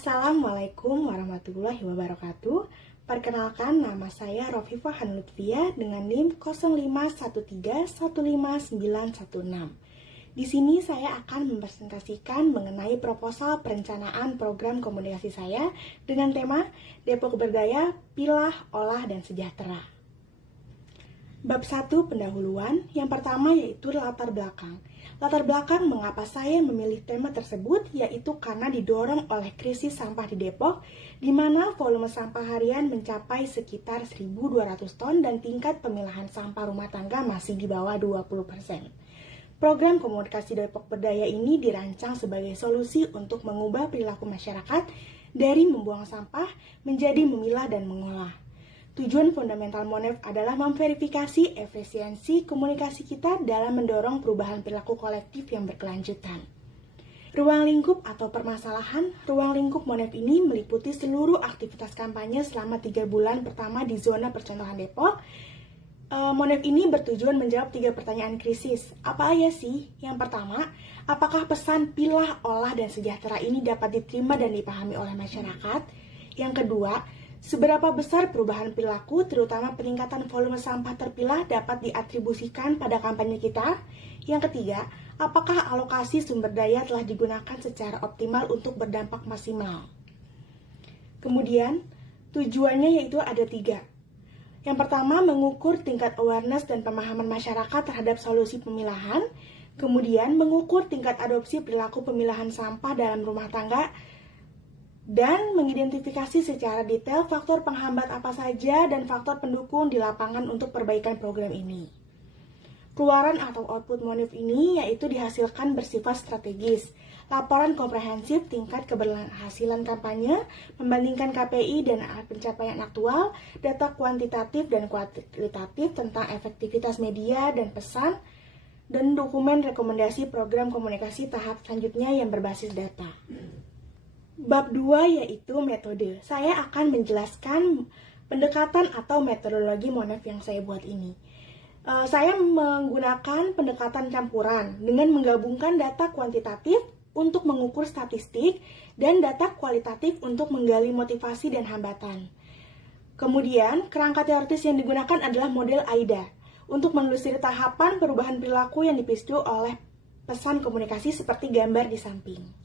Assalamualaikum warahmatullahi wabarakatuh. Perkenalkan, nama saya Rofifah Hanlutfia dengan NIM 0513159116. Di sini saya akan mempresentasikan mengenai proposal perencanaan program komunikasi saya dengan tema Depok Berdaya, Pilah, Olah, dan Sejahtera. Bab 1 pendahuluan, yang pertama yaitu latar belakang. Latar belakang mengapa saya memilih tema tersebut yaitu karena didorong oleh krisis sampah di Depok, di mana volume sampah harian mencapai sekitar 1.200 ton dan tingkat pemilahan sampah rumah tangga masih di bawah 20%. Program komunikasi Depok Berdaya ini dirancang sebagai solusi untuk mengubah perilaku masyarakat dari membuang sampah menjadi memilah dan mengolah. Tujuan fundamental MONEF adalah memverifikasi efisiensi komunikasi kita dalam mendorong perubahan perilaku kolektif yang berkelanjutan. Ruang lingkup atau permasalahan, ruang lingkup MONEF ini meliputi seluruh aktivitas kampanye selama 3 bulan pertama di zona percontohan Depok. MONEF ini bertujuan menjawab 3 pertanyaan krisis. Apa aja sih? Yang pertama, apakah pesan pilah, olah, dan sejahtera ini dapat diterima dan dipahami oleh masyarakat? Yang kedua, seberapa besar perubahan perilaku, terutama peningkatan volume sampah terpilah dapat diatribusikan pada kampanye kita? Yang ketiga, apakah alokasi sumber daya telah digunakan secara optimal untuk berdampak maksimal? Kemudian, tujuannya yaitu ada 3. Yang pertama, mengukur tingkat awareness dan pemahaman masyarakat terhadap solusi pemilahan. Kemudian, mengukur tingkat adopsi perilaku pemilahan sampah dalam rumah tangga dan mengidentifikasi secara detail faktor penghambat apa saja dan faktor pendukung di lapangan untuk perbaikan program ini. Keluaran atau output MONEF ini yaitu dihasilkan bersifat strategis, laporan komprehensif tingkat keberhasilan kampanye, membandingkan KPI dan pencapaian aktual, data kuantitatif dan kualitatif tentang efektivitas media dan pesan, dan dokumen rekomendasi program komunikasi tahap selanjutnya yang berbasis data. Bab 2 yaitu metode. Saya akan menjelaskan pendekatan atau metodologi MONEF yang saya buat ini. Saya menggunakan pendekatan campuran dengan menggabungkan data kuantitatif untuk mengukur statistik dan data kualitatif untuk menggali motivasi dan hambatan. Kemudian, kerangka teoritis yang digunakan adalah model AIDA untuk menelusuri tahapan perubahan perilaku yang dipicu oleh pesan komunikasi seperti gambar di samping.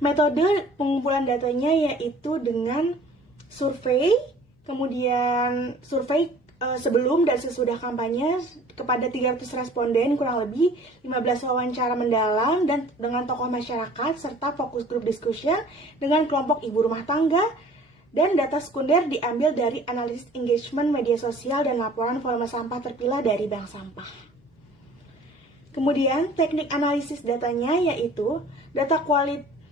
Metode pengumpulan datanya yaitu dengan survei, kemudian survei sebelum dan sesudah kampanye kepada 300 responden, kurang lebih 15 wawancara mendalam dan dengan tokoh masyarakat serta fokus group discussion dengan kelompok ibu rumah tangga, dan data sekunder diambil dari analisis engagement media sosial dan laporan volume sampah terpilah dari bank sampah. Kemudian teknik analisis datanya yaitu data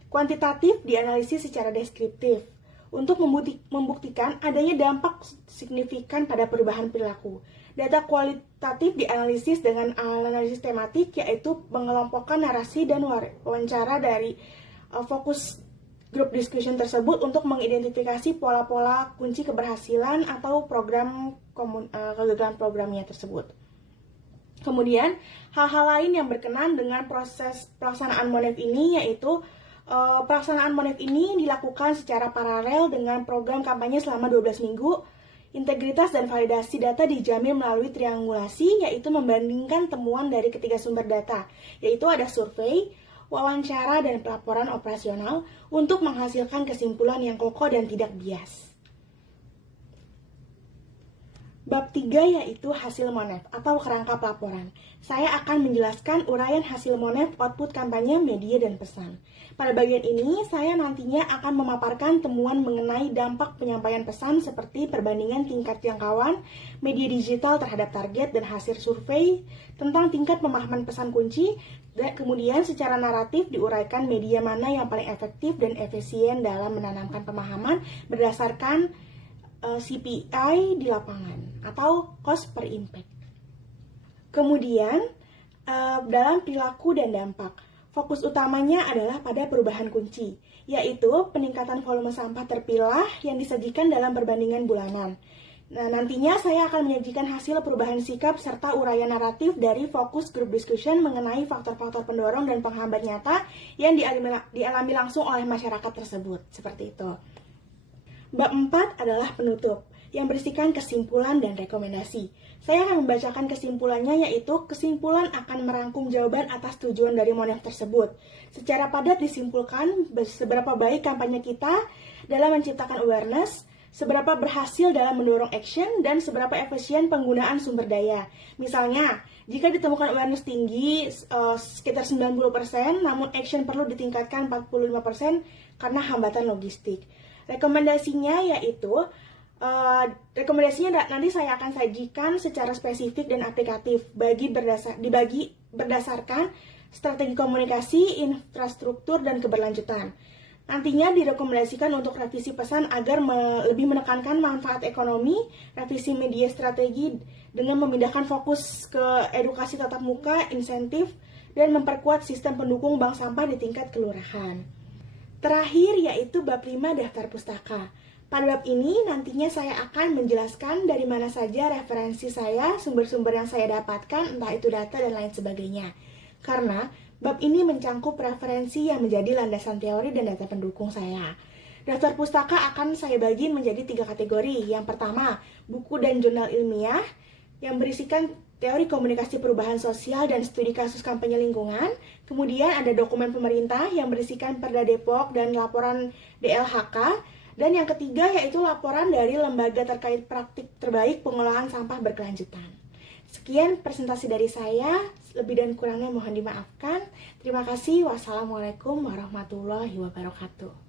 kuantitatif dianalisis secara deskriptif untuk membuktikan adanya dampak signifikan pada perubahan perilaku. Data kualitatif dianalisis dengan analisis tematik, yaitu pengelompokan narasi dan wawancara dari fokus group discussion tersebut untuk mengidentifikasi pola-pola kunci keberhasilan atau kegagalan programnya tersebut. Kemudian, hal-hal lain yang berkenan dengan proses pelaksanaan MONEF ini yaitu pelaksanaan MONEF ini dilakukan secara paralel dengan program kampanye selama 12 minggu. Integritas dan validasi data dijamin melalui triangulasi, yaitu membandingkan temuan dari ketiga sumber data, yaitu ada survei, wawancara, dan pelaporan operasional untuk menghasilkan kesimpulan yang kokoh dan tidak bias. Bab 3 yaitu hasil MONEF atau kerangka pelaporan. Saya akan menjelaskan uraian hasil MONEF, output kampanye, media, dan pesan. Pada bagian ini, saya nantinya akan memaparkan temuan mengenai dampak penyampaian pesan seperti perbandingan tingkat jangkauan media digital terhadap target dan hasil survei tentang tingkat pemahaman pesan kunci, dan kemudian secara naratif diuraikan media mana yang paling efektif dan efisien dalam menanamkan pemahaman berdasarkan CPI di lapangan atau cost per impact. Kemudian dalam perilaku dan dampak, fokus utamanya adalah pada perubahan kunci, yaitu peningkatan volume sampah terpilah yang disajikan dalam perbandingan bulanan. Nah, nantinya saya akan menyajikan hasil perubahan sikap serta uraian naratif dari fokus group discussion mengenai faktor-faktor pendorong dan penghambat nyata yang dialami langsung oleh masyarakat tersebut. Seperti itu. Bab 4 adalah penutup, yang berisikan kesimpulan dan rekomendasi. Saya akan membacakan kesimpulannya, yaitu kesimpulan akan merangkum jawaban atas tujuan dari monef tersebut. Secara padat disimpulkan seberapa baik kampanye kita dalam menciptakan awareness, seberapa berhasil dalam mendorong action, dan seberapa efisien penggunaan sumber daya. Misalnya, jika ditemukan awareness tinggi sekitar 90%, namun action perlu ditingkatkan 45% karena hambatan logistik. Rekomendasinya yaitu, rekomendasinya nanti saya akan sajikan secara spesifik dan aplikatif dibagi berdasarkan strategi komunikasi, infrastruktur, dan keberlanjutan. Nantinya direkomendasikan untuk revisi pesan agar lebih menekankan manfaat ekonomi, revisi media strategi dengan memindahkan fokus ke edukasi tatap muka, insentif, dan memperkuat sistem pendukung bank sampah di tingkat kelurahan. Terakhir yaitu bab 5 daftar pustaka. Pada bab ini nantinya saya akan menjelaskan dari mana saja referensi saya, sumber-sumber yang saya dapatkan, entah itu data dan lain sebagainya. Karena bab ini mencangkup referensi yang menjadi landasan teori dan data pendukung saya. Daftar pustaka akan saya bagi menjadi 3 kategori. Yang pertama, buku dan jurnal ilmiah yang berisikan teori komunikasi perubahan sosial dan studi kasus kampanye lingkungan. Kemudian ada dokumen pemerintah yang berisikan Perda Depok dan laporan DLHK. Dan yang ketiga yaitu laporan dari lembaga terkait praktik terbaik pengolahan sampah berkelanjutan. Sekian presentasi dari saya, lebih dan kurangnya mohon dimaafkan. Terima kasih. Wassalamualaikum warahmatullahi wabarakatuh.